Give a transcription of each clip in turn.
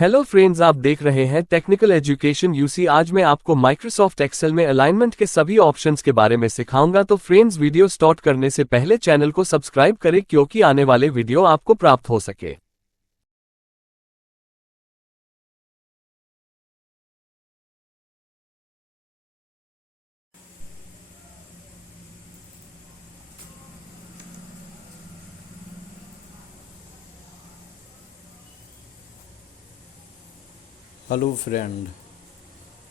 Hello friends, आप देख रहे हैं टेक्निकल एजुकेशन यूसी। आज मैं आपको माइक्रोसॉफ्ट एक्सेल में अलाइनमेंट के सभी ऑप्शंस के बारे में सिखाऊंगा। तो फ्रेंड्स, वीडियो स्टार्ट करने से पहले चैनल को सब्सक्राइब करें क्योंकि आने वाले वीडियो आपको प्राप्त हो सके। हेलो फ्रेंड,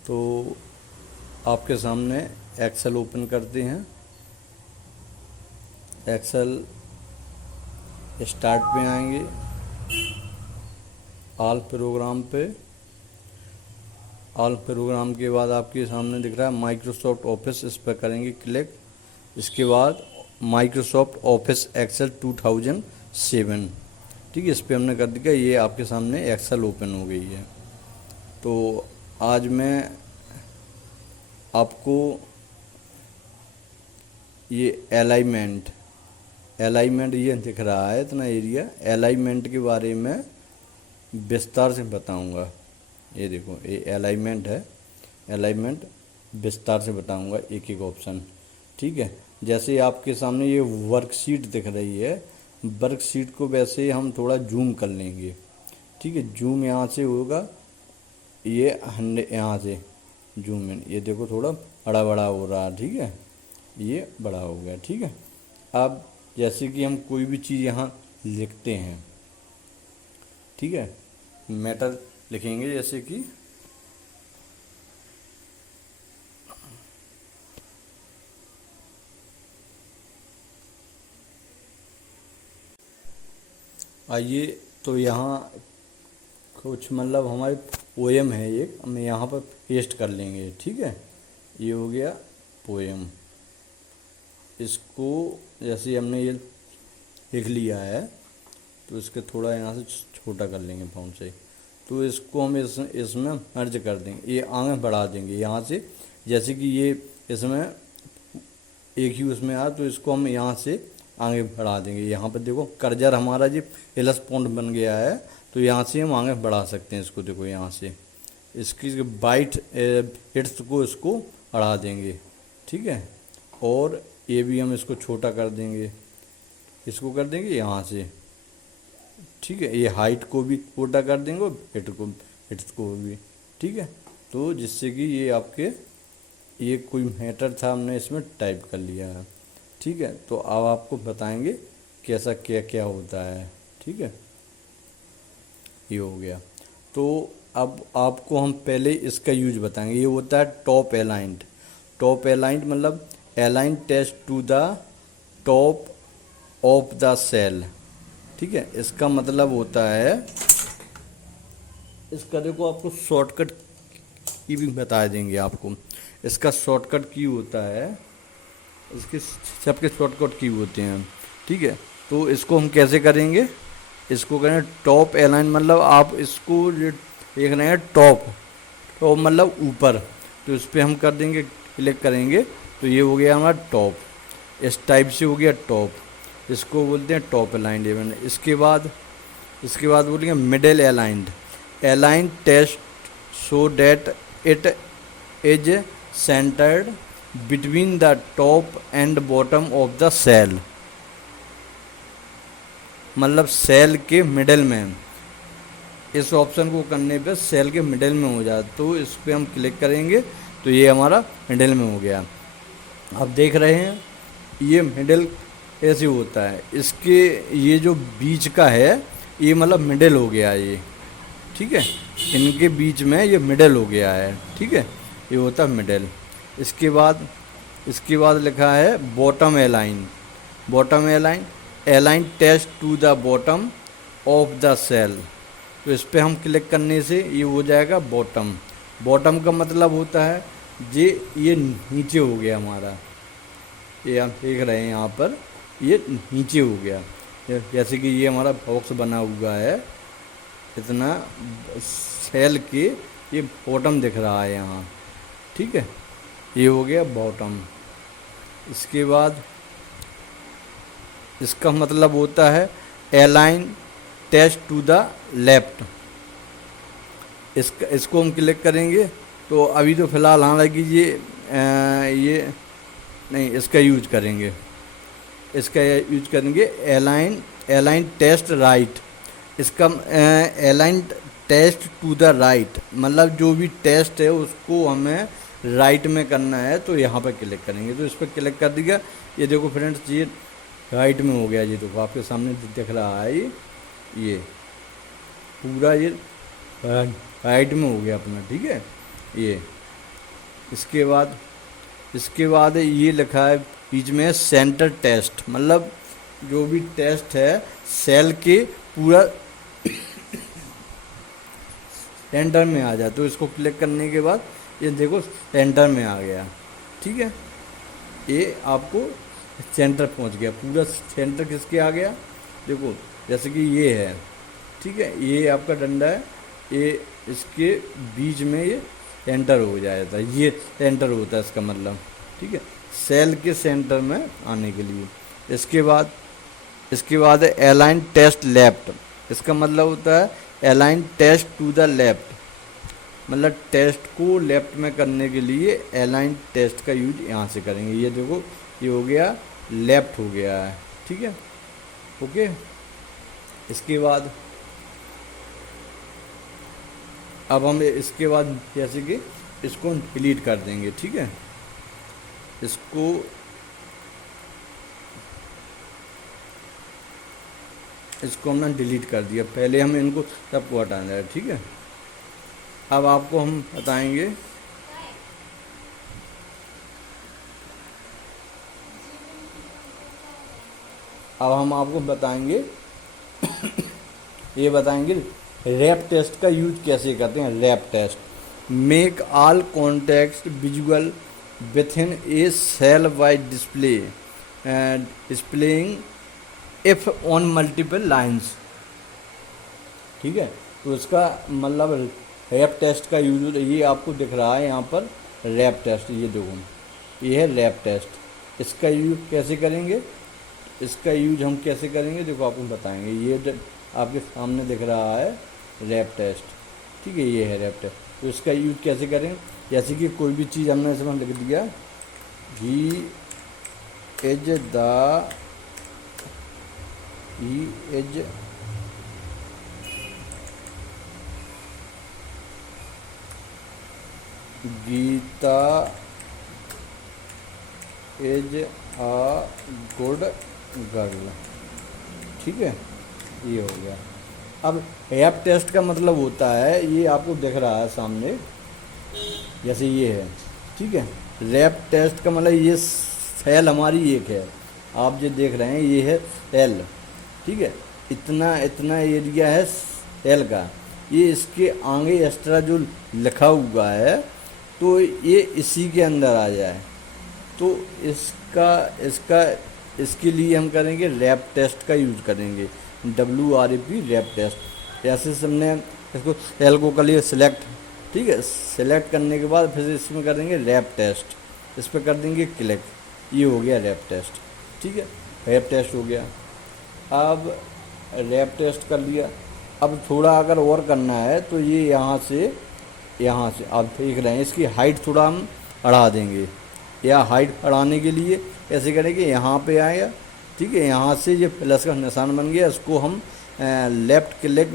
तो आपके सामने एक्सेल ओपन करते हैं। एक्सेल स्टार्ट पे आएंगे, ऑल प्रोग्राम पे। ऑल प्रोग्राम के बाद आपके सामने दिख रहा है माइक्रोसॉफ्ट ऑफिस, इस पर करेंगे क्लिक। इसके बाद माइक्रोसॉफ्ट ऑफिस एक्सेल 2007, ठीक है, इस पर हमने कर दिया। ये आपके सामने एक्सेल ओपन हो गई है। तो आज मैं आपको ये अलाइनमेंट ये दिख रहा है इतना एरिया, अलाइनमेंट के बारे में विस्तार से बताऊंगा। ये देखो, ये अलाइनमेंट है। अलाइनमेंट विस्तार से बताऊंगा एक एक ऑप्शन, ठीक है। जैसे आपके सामने ये वर्कशीट दिख रही है, वर्कशीट को वैसे हम थोड़ा जूम कर लेंगे, ठीक है। जूम यहाँ से होगा, ये 100 यहाँ से जूम इन, ये देखो थोड़ा बड़ा बड़ा हो रहा है, ठीक है। ये बड़ा हो गया, ठीक है। अब जैसे कि हम कोई भी चीज़ यहाँ लिखते हैं, ठीक है, मैटर लिखेंगे, जैसे कि आइए, तो यहाँ कुछ मतलब हमारे पोएम है एक, हम यहाँ पर पेस्ट कर लेंगे, ठीक है। ये हो गया पोएम। इसको जैसे हमने ये लिख लिया है, तो इसके थोड़ा यहाँ से छोटा कर लेंगे फॉन्ट से। तो इसको हम इसमें मर्ज कर देंगे, ये आगे बढ़ा देंगे यहाँ से। जैसे कि ये इसमें एक ही उसमें आया, तो इसको हम यहाँ से आगे बढ़ा देंगे। यहाँ पर देखो कर्जर हमारा जी प्लस पॉइंट बन गया है, तो यहाँ से हम आगे बढ़ा सकते हैं इसको। देखो यहाँ से इसकी बाइट हिट्स को इसको बढ़ा देंगे, ठीक है। और ये भी हम इसको छोटा कर देंगे, इसको कर देंगे यहाँ से, ठीक है। ये हाइट को भी छोटा कर देंगे और हिट्स को भी, ठीक है। तो जिससे कि ये आपके ये कोई मैटर था, हमने इसमें टाइप कर लिया है, ठीक है। तो अब आपको बताएंगे कैसा क्या क्या होता है, ठीक है। ये हो गया। तो अब आपको हम पहले इसका यूज बताएंगे। ये होता है टॉप अलाइंड। टॉप अलाइंड मतलब align text to the top of the cell, ठीक है। इसका मतलब होता है, इसका देखो आपको शॉर्टकट की भी बता देंगे आपको। इसका शॉर्टकट की होता है, इसके सबके शॉर्टकट की होते हैं, ठीक है। तो इसको हम कैसे करेंगे, इसको करें टॉप अलाइन, मतलब आप इसको देख रहे हैं टॉप, टॉप मतलब ऊपर, तो इस पर हम कर देंगे, क्लिक करेंगे, तो ये हो गया हमारा टॉप। इस टाइप से हो गया टॉप, इसको बोलते हैं टॉप अलाइंड इवन। इसके बाद बोलेंगे middle aligned. Align text so that it is centred between the top and bottom of the cell, मतलब सेल के मिडिल में। इस ऑप्शन को करने पे सेल के मिडिल में हो जाए, तो इस पर हम क्लिक करेंगे, तो ये हमारा मिडिल में हो गया। आप देख रहे हैं ये मिडिल ऐसे होता है, इसके ये जो बीच का है ये मतलब मिडिल हो गया ये, ठीक है। इनके बीच में ये मिडिल हो गया है, ठीक है, ये होता है मिडिल। इसके बाद लिखा है bottom align. Bottom align, align text to the bottom of the cell, तो इस पर हम क्लिक करने से ये हो जाएगा बॉटम। बॉटम का मतलब होता है ये नीचे हो गया हमारा, ये आप देख रहे हैं यहाँ पर ये नीचे हो गया। जैसे कि ये हमारा बॉक्स बना हुआ है इतना, सेल के ये बॉटम दिख रहा है यहाँ, ठीक है, ये हो गया बॉटम। इसके बाद इसका मतलब होता है align text to the left, इसको हम क्लिक करेंगे तो अभी तो फ़िलहाल हालांकि ये नहीं, इसका यूज करेंगे, इसका यूज करेंगे अलाइन टेस्ट राइट। इसका align text to the right, मतलब जो भी टेस्ट है उसको हमें राइट में करना है, तो यहाँ पर क्लिक करेंगे। तो इस पर क्लिक कर दिया, ये देखो फ्रेंड्स ये राइट में हो गया। ये देखो आपके सामने दिख रहा है, ये पूरा ये राइट में हो गया अपना, ठीक है। ये इसके बाद ये लिखा है बीच में सेंटर टेस्ट, मतलब जो भी टेस्ट है सेल के पूरा एंटर में आ जाए। तो इसको क्लिक करने के बाद ये देखो एंटर में आ गया, ठीक है। ये आपको सेंटर पहुंच गया, पूरा सेंटर किसके आ गया, देखो जैसे कि ये है, ठीक है। ये आपका डंडा है, ये इसके बीच में ये एंटर हो जाता है, ये एंटर होता है इसका मतलब, ठीक है, सेल के सेंटर में आने के लिए। इसके बाद है अलाइन टेस्ट लेफ्ट। इसका मतलब होता है align text to the left, मतलब टेस्ट को लेफ्ट में करने के लिए अलाइन टेस्ट का यूज यहाँ से करेंगे। ये देखो ये हो गया, लेफ्ट हो गया है, ठीक है, ओके। इसके बाद अब हम इसके बाद जैसे कि इसको डिलीट कर देंगे, ठीक है। इसको हमने डिलीट कर दिया, पहले हम इनको सबको हटाना है, ठीक है। अब आपको हम बताएंगे ये बताएंगे रैप टेस्ट का यूज कैसे करते हैं। Wrap text make all context visual within a cell by displaying if on multiple lines, ठीक है। तो इसका मतलब रैप टेस्ट का यूज ये आपको दिख रहा है यहाँ पर, रैप टेस्ट, ये देखो ये है रैप टेस्ट। इसका यूज कैसे करेंगे, देखो आपको बताएंगे। ये आपके सामने दिख रहा है रैप टेस्ट, ठीक है, ये है रैप टेस्ट। तो इसका यूज कैसे करें, जैसे कि कोई भी चीज़ हमने इसमें लिख दिया, he is Geeta is a good girl, ठीक है, ये हो गया। अब रैप टेस्ट का मतलब होता है, ये आपको दिख रहा है सामने, जैसे ये है, ठीक है। रैप टेस्ट का मतलब ये सेल हमारी एक है, आप जो देख रहे हैं ये है सेल, ठीक है। इतना एरिया है सेल का, ये इसके आगे एक्स्ट्रा जो लिखा हुआ है तो ये इसी के अंदर आ जाए। तो इसके लिए हम करेंगे रैप टेस्ट का यूज करेंगे, WRAP रैप टेस्ट। जैसे हमने इसको सेल को कर लिया सिलेक्ट, ठीक है, सेलेक्ट करने के बाद फिर इसमें करेंगे रैप टेस्ट, इस पर कर देंगे क्लिक, ये हो गया रैप टेस्ट, ठीक है, रैप टेस्ट हो गया। अब रैप टेस्ट कर लिया, अब थोड़ा अगर और करना है तो ये यहाँ से आप देख रहे हैं इसकी हाइट थोड़ा हम बढ़ा देंगे, या हाइट बढ़ाने के लिए ऐसे करेंगे, यहाँ पे आएगा, ठीक है, यहाँ से ये प्लस का निशान बन गया, इसको हम लेफ़्ट क्लिक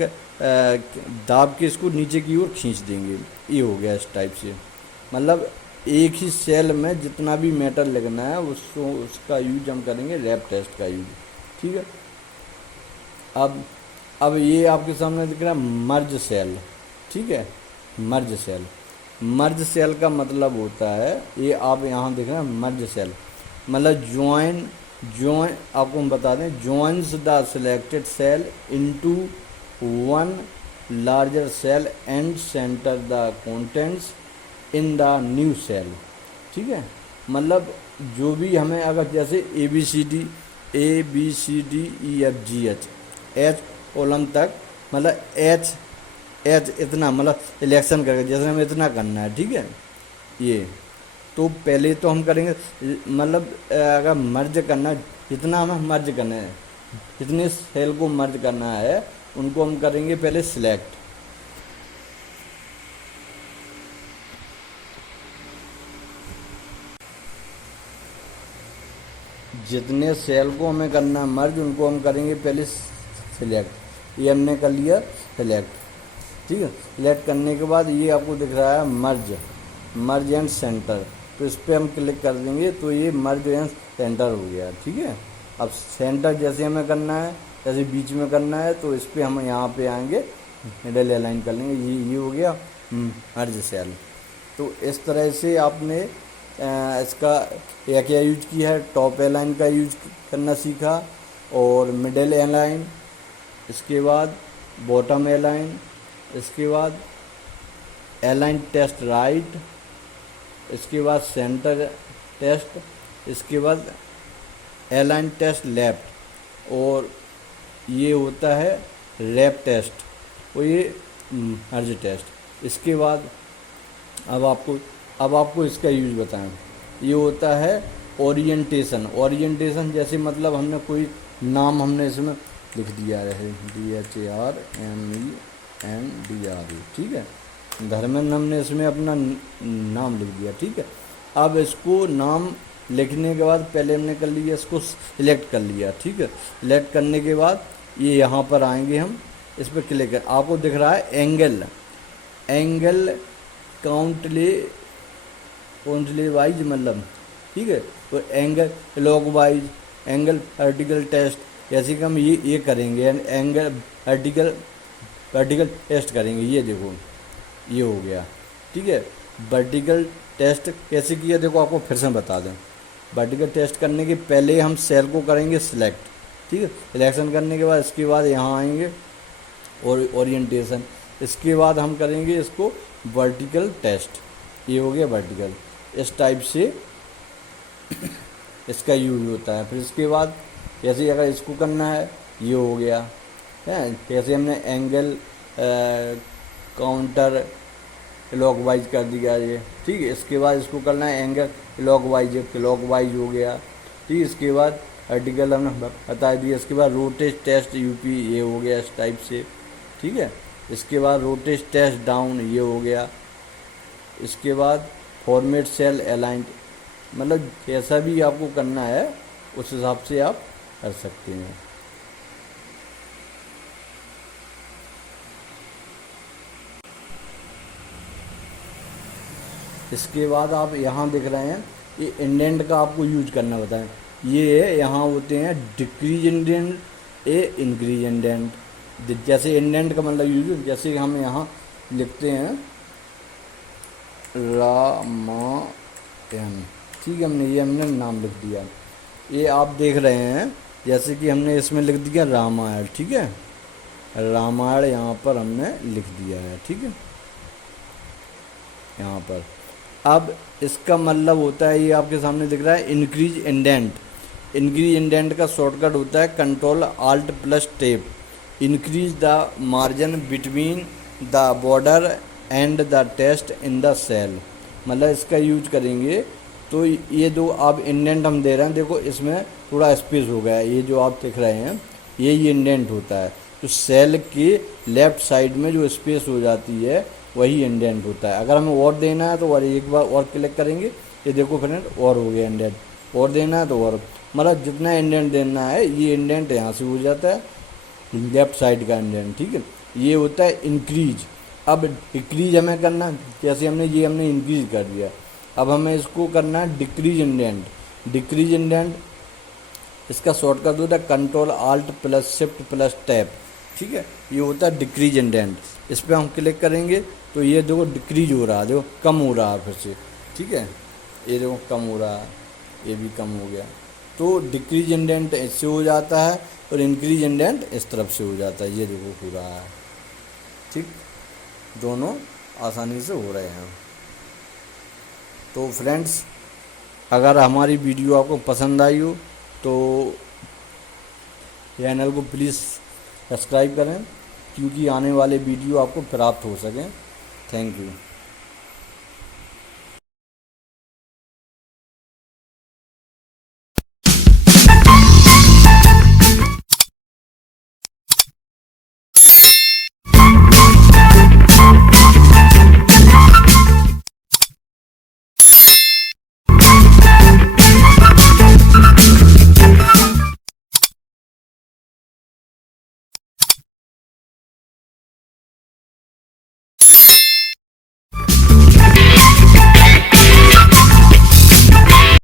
दाब के इसको नीचे की ओर खींच देंगे, ये हो गया इस टाइप से। मतलब एक ही सेल में जितना भी मैटर लिखना है उसका यूज हम करेंगे रैप टेस्ट का यूज, ठीक है। अब ये आपके सामने दिख रहा है मर्ज सेल, ठीक है, मर्ज सेल का मतलब होता है, ये आप यहाँ देख रहे हैं मर्ज सेल, मतलब ज्वाइन आपको हम बता दें, joins the selected cell into one larger cell and centre the contents in the new cell, ठीक है। मतलब जो भी हमें अगर जैसे ABCD EFGH H कॉलम तक, मतलब H इतना, मतलब इलेक्शन करके जैसे हमें इतना करना है, ठीक है। ये तो पहले तो हम करेंगे, मतलब अगर मर्ज करना, जितना हमें मर्ज करना है, जितने सेल को मर्ज करना है उनको हम करेंगे पहले सिलेक्ट, जितने सेल को हमें करना है मर्ज उनको हम करेंगे पहले सिलेक्ट। ये हमने कर लिया सिलेक्ट, ठीक है। सिलेक्ट करने के बाद ये आपको दिख रहा है मर्ज एंड सेंटर, तो इस पर हम क्लिक कर देंगे तो ये मर्ज एंड सेंटर हो गया, ठीक है। अब सेंटर जैसे हमें करना है, जैसे बीच में करना है, तो इस पर हम यहाँ पे आएंगे, मिडल अलाइन कर लेंगे, ये हो गया मर्ज सेल। तो इस तरह से आपने इसका क्या यूज किया है, टॉप अलाइन का यूज करना सीखा, और मिडल अलाइन, इसके बाद बॉटम अलाइन, इसके बाद अलाइन टेस्ट राइट, इसके बाद सेंटर टेस्ट, इसके बाद अलाइन टेस्ट लेफ्ट, और ये होता है रैप टेस्ट, और ये मर्ज टेस्ट। इसके बाद अब आपको इसका यूज बताएं। ये होता है ओरिएंटेशन। ओरिएंटेशन जैसे मतलब हमने कोई नाम हमने इसमें लिख दिया है, DHARMENDRE, ठीक है। धर्मेंद्र हमने इसमें अपना नाम लिख दिया, ठीक है। अब इसको नाम लिखने के बाद पहले हमने कर लिया, इसको सिलेक्ट कर लिया, ठीक है। सिलेक्ट करने के बाद ये यहाँ पर आएंगे, हम इस पर क्लिक कर, आपको दिख रहा है एंगल काउंटले वाइज, मतलब ठीक है। तो angle log wise, angle vertical text, जैसे कि हम ये करेंगे, एंगल वर्टिकल टेस्ट करेंगे, ये देखो ये हो गया, ठीक है। वर्टिकल टेस्ट कैसे किया देखो, आपको फिर से बता दें। वर्टिकल टेस्ट करने के पहले हम सेल को करेंगे सिलेक्ट, ठीक है। सिलेक्शन करने के बाद इसके बाद यहाँ आएंगे और ओरिएंटेशन, इसके बाद हम करेंगे इसको वर्टिकल टेस्ट, ये हो गया वर्टिकल। इस टाइप से इसका यूज होता है। फिर इसके बाद जैसे अगर इसको करना है, ये हो गया है, जैसे हमने एंगल काउंटर क्लॉकवाइज कर दिया ये, ठीक है। इसके बाद इसको करना है एंगल क्लॉकवाइज हो गया, ठीक है। इसके बाद आर्टिकल हमने बता दिया। इसके बाद रोटेट टेस्ट यूपी, ये हो गया इस टाइप से, ठीक है। इसके बाद रोटेट टेस्ट डाउन, ये हो गया। इसके बाद फॉर्मेट सेल अलाइंड, मतलब जैसा भी आपको करना है उस हिसाब से आप कर सकते हैं। इसके बाद आप यहाँ दिख रहे हैं, ये इंडेंट का आपको यूज करना बताएं। ये यहाँ होते हैं डिक्रीज इंडेंट, इंक्रीज इंडेंट। जैसे इंडेंट का मतलब यूज, जैसे हम यहाँ लिखते हैं रामायण, ठीक है, हमने नाम लिख दिया। ये आप देख रहे हैं जैसे कि हमने इसमें लिख दिया रामायण, ठीक है। रामायण यहाँ पर हमने लिख दिया है, ठीक है, यहाँ पर। अब इसका मतलब होता है, ये आपके सामने दिख रहा है इंक्रीज इंडेंट। इंक्रीज इंडेंट का शॉर्टकट होता है control alt plus tab. Increase the margin between the border and the text in the cell, मतलब इसका यूज करेंगे। तो ये जो आप इंडेंट हम दे रहे हैं, देखो इसमें थोड़ा स्पेस हो गया है, ये जो आप देख रहे हैं ये इंडेंट होता है। तो सेल के लेफ्ट साइड में जो स्पेस हो जाती है वही इंडेंट होता है। अगर हमें और देना है तो और एक बार और क्लिक करेंगे, ये देखो फ्रेंड और हो गया इंडेंट, और देना है तो और, मतलब जितना इंडेंट देना है ये इंडेंट यहाँ से हो जाता है, लेफ्ट साइड का इंडेंट, ठीक है। ये होता है इंक्रीज। अब डिक्रीज हमें करना, जैसे हमने इंक्रीज कर दिया, अब हमें इसको करना है डिक्रीज इंडेंट। डिक्रीज इंडेंट इसका शॉर्टकट होता है control alt plus shift plus tap, ठीक है। ये होता है डिक्रीज इंडेंट। इस पर हम क्लिक करेंगे तो ये देखो डिक्रीज हो रहा है, देखो कम हो रहा है फिर से, ठीक है। ये देखो कम हो रहा है, ये भी कम हो गया। तो डिक्रीज इंडेंट इससे हो जाता है और इंक्रीज इंडेंट इस तरफ से हो जाता है, ये देखो हो रहा है, ठीक। दोनों आसानी से हो रहे हैं। तो फ्रेंड्स, अगर हमारी वीडियो आपको पसंद आई हो तो चैनल को प्लीज़ सब्सक्राइब करें, क्योंकि आने वाले वीडियो आपको प्राप्त हो सकें। Thank you.